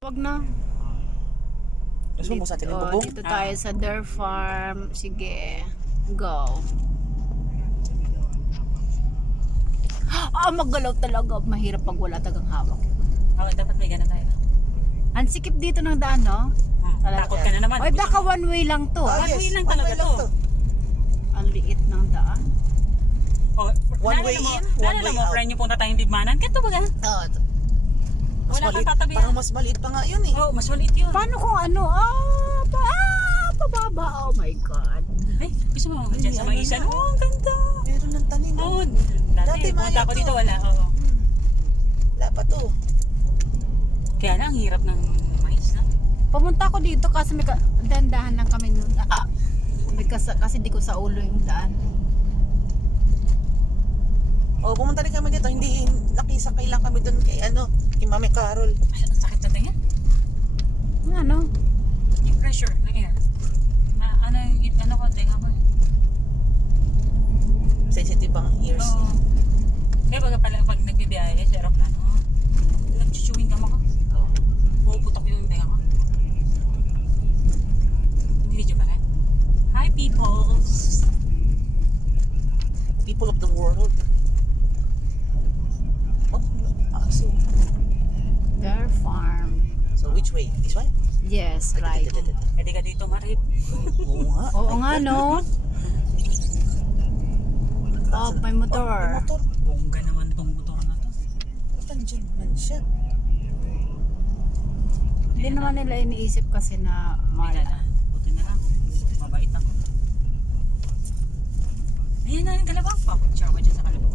Wag na. Dito tayo sa Dare Farm. Sige, go. Maggalaw talaga. Mahirap pag wala tagang hawak. Okay, dapat may gana tayo. Ang sikip dito ng daan, no? Takot ka na naman. Ay, baka one way lang to. One way lang talaga to. Ang liit ng daan. One way in, one way mo, out. friend, yung punta tayong digmanan. Kato ba ga? Mas Wala maliit, kang tatabi. parang mas maliit pa nga yun eh. Oo, mas maliit yun. Paano kung ano? Pababa. Oh my God. Ay, gusto mo dyan sa may isa? Oo, ang ganda. Meron ng tanim. Oo, Dati dati pumunta ko maya dito, to. wala. Oo. Wala pa to. Kaya lang, ang hirap ng mais na. Pumunta ako dito kasi may dandahan lang kami noon. Kasi di ko sa ulo yung daan. Oh, pumunta rin kami dito. Hindi nakisakay lang kami doon kay kay Mami Carol. Ay, ang sakit na tingin. Ano? Yung pressure ng air. Ano ko, tinga ko. Sensitive ang ears. Oo. Kaya pag nagbibiyahe sa aeroplano, nag-chewing gum ako. Oh. Puputok yung tinga ko. Video pa rin. Hi, peoples! People of the world. So Dare Farm. which way? This way? Yes, right. Pwede ka dito, Marip. Oo nga. Oo nga, no? Oh, may motor. May motor. Bongga naman tong motor na to. Nandiyan man siya. Hindi naman nila iniisip kasi na Mala. mala. Buti na lang. Mabait ako. Ayan na yung kalabaw. Papag-share ko dyan sa kalabaw.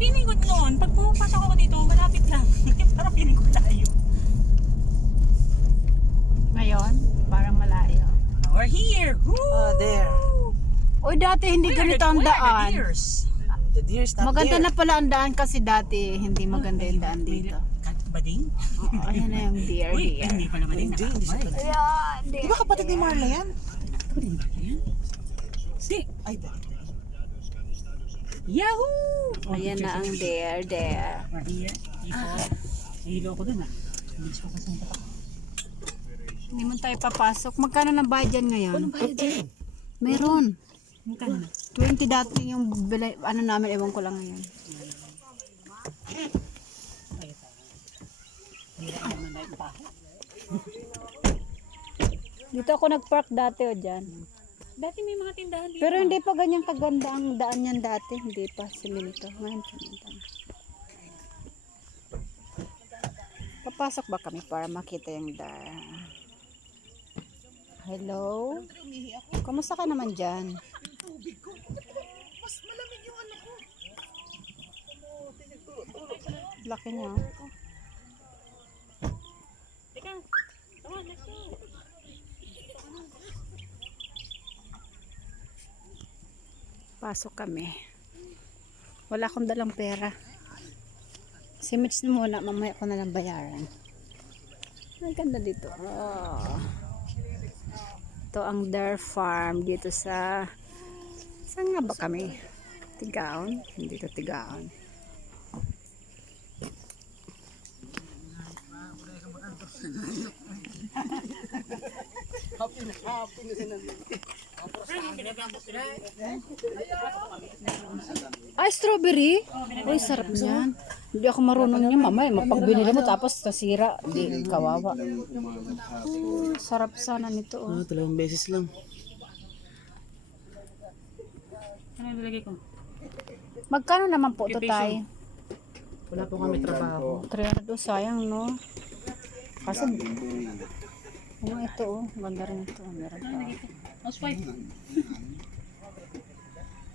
Feeling ko noon, pag pumapasok ako dito, malapit lang. Parang feeling ko layo. Ngayon, parang malayo. We're here! Woo! There. Oy, dati hindi ganito ang daan. The deer is not Maganda there. na pala ang daan kasi dati hindi maganda yung daan dito. Bading? Oh, ayan na yung deer. Uy, hindi pala bading. Hindi siya pala. Ayan, Di ba kapatid ni Marla yan? Bading ba yan? Si! Ay, ba? Yahoo! Ayan na ang deer. We're here. Hilo ko dun ah. Hindi ko kasi ang tatak. Hindi mo tayo papasok. Magkano na bayad dyan ngayon? Anong bayad dyan? Meron. Magkano na? 20 dati yung ano namin, ewan ko lang ngayon. Dito ako nag-park dati o dyan. Dati may mga tindahan dito. Pero hindi pa ganyan kaganda ang daan yan dati. Hindi pa siminto. Ngayon siminto. Papasok ba kami para makita yung daan? Hello? Kamusta ka naman dyan? Mas malamig yung ano ko. Laki niya. Teka. Come on, let's go. Pasok kami. Wala akong dalang pera. Simits na muna. Mamaya ko na lang bayaran. Ang ganda dito. Oh. Ito ang Dare Farm dito sa saan nga ba kami? Tigaon? Hindi to Tigaon. Ay, strawberry? Uy, sarap niyan. Hindi ako marunong niya, mamaya. Mapagbinili mo tapos nasira. Hindi, kawawa. Sarap sana nito. Oh. Dalawang beses lang. Ano nilagay ko? Magkano naman po ito tayo? Wala po kami trabaho. 300, sayang no? Kasi, ito oh, ganda rin ito. Meron pa. Housewife.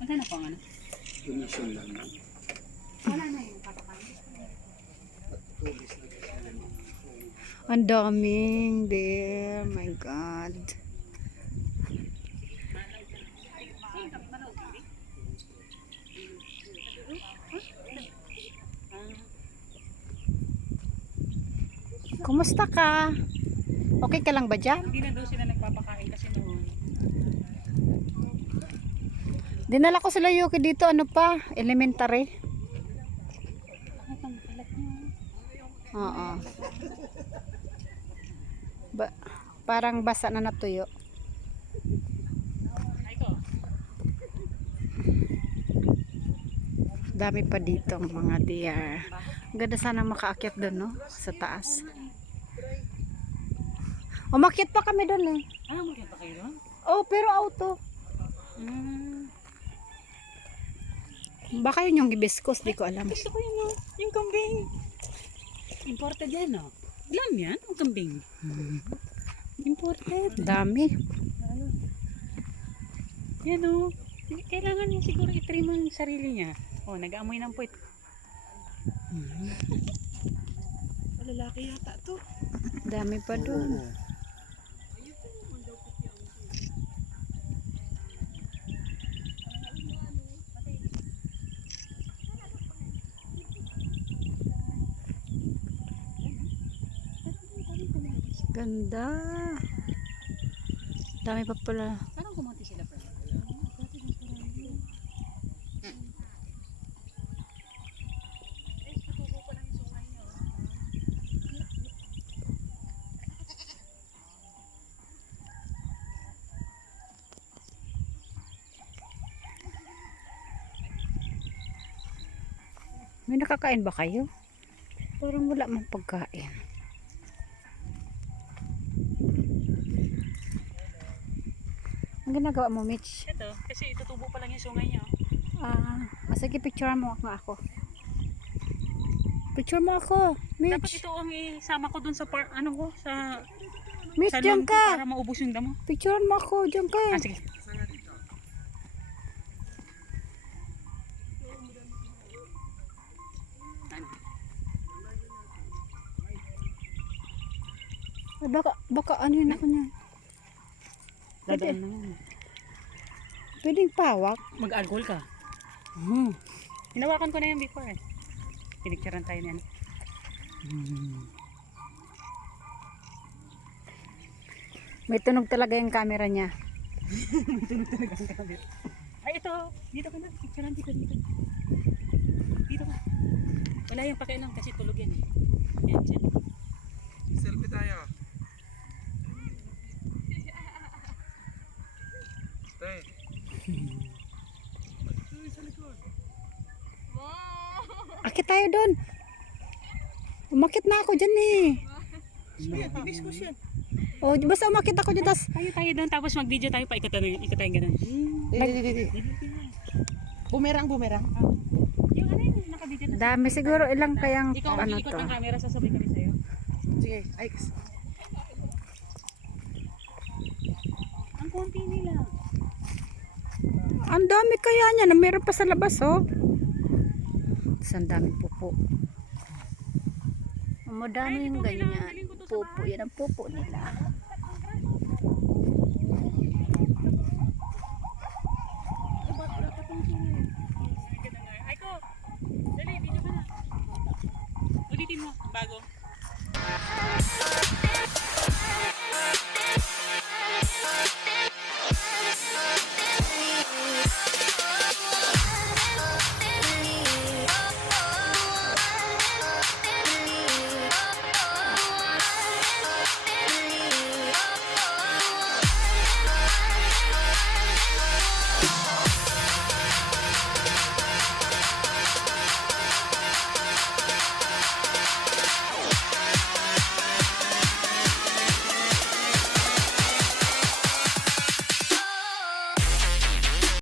Magkano po ang ano? Ang daming deer. My God. Kumusta ka? Okay ka lang ba dyan? Hindi na daw sila nagpapakain kasi noon. Dinala ko sila Yuki dito, ano pa? Elementary. Oo. Parang basa na natuyo. Ay ko. Dami pa dito mga deer. Ang ganda sana makaakyat doon, no? Sa taas. Umakyat pa kami doon eh. Ah, magkita pa kayo doon? Oh, pero auto. Baka yun yung hibiscus, di ko alam. Gusto ko yun, yung kambing. Imported yan, no? Alam yan, yung kambing. Imported. Dami. Yan, no? Kailangan niya siguro i-trim ang sarili niya. Oh, nag-aamoy ng puwit. Lalaki yata to. Dami pa doon. Ganda. Dami pa pala. Parang kumunti sila pa. May nakakain ba kayo? Parang wala mang pagkain. Ang ginagawa mo, Mitch? Ito, kasi itutubo pa lang yung sungay niya. Sige, picture mo ako. Picture mo ako, Dapat Mitch. ito ang isama ko dun sa ano ko, sa Mitch, salon diyan ko ka. para maubos yung damo. Picture mo ako, diyan ka. Ah, sige. Ay, baka ano yun ako niyan. Dadaan na yan. Pwedeng pawak. Mag-alcohol ka. Hinawakan ko na yan before eh. Pinicturean tayo niyan. May tunog talaga yung camera niya. Tunog talaga ang kamera. Ay, ito. Dito ka na. Picturean dito. Dito ka. Wala yung pakialam kasi tulog yan eh. Yan, dyan. Selfie tayo. Tay. Akit tayo doon. Umakit na ako dyan eh. Hibiscus yan. Oh, basta umakit ako dyan. Tayo doon tapos mag-video tayo pa. Ikatayin ganun. Bumerang. Yung ano yun, naka-video na. Dami siguro ilang kayang Ikaw ano mag-iikot to. ang camera, sasabay kami sa'yo. Sige, ay. Ang konti nila. Ang dami kaya niya na meron pa sa labas oh. Ang dami pupo. Madami yung ganyan. Pupo, yan ang pupo nila. Ay ko, dali, video ka na. Ulitin mo, bago.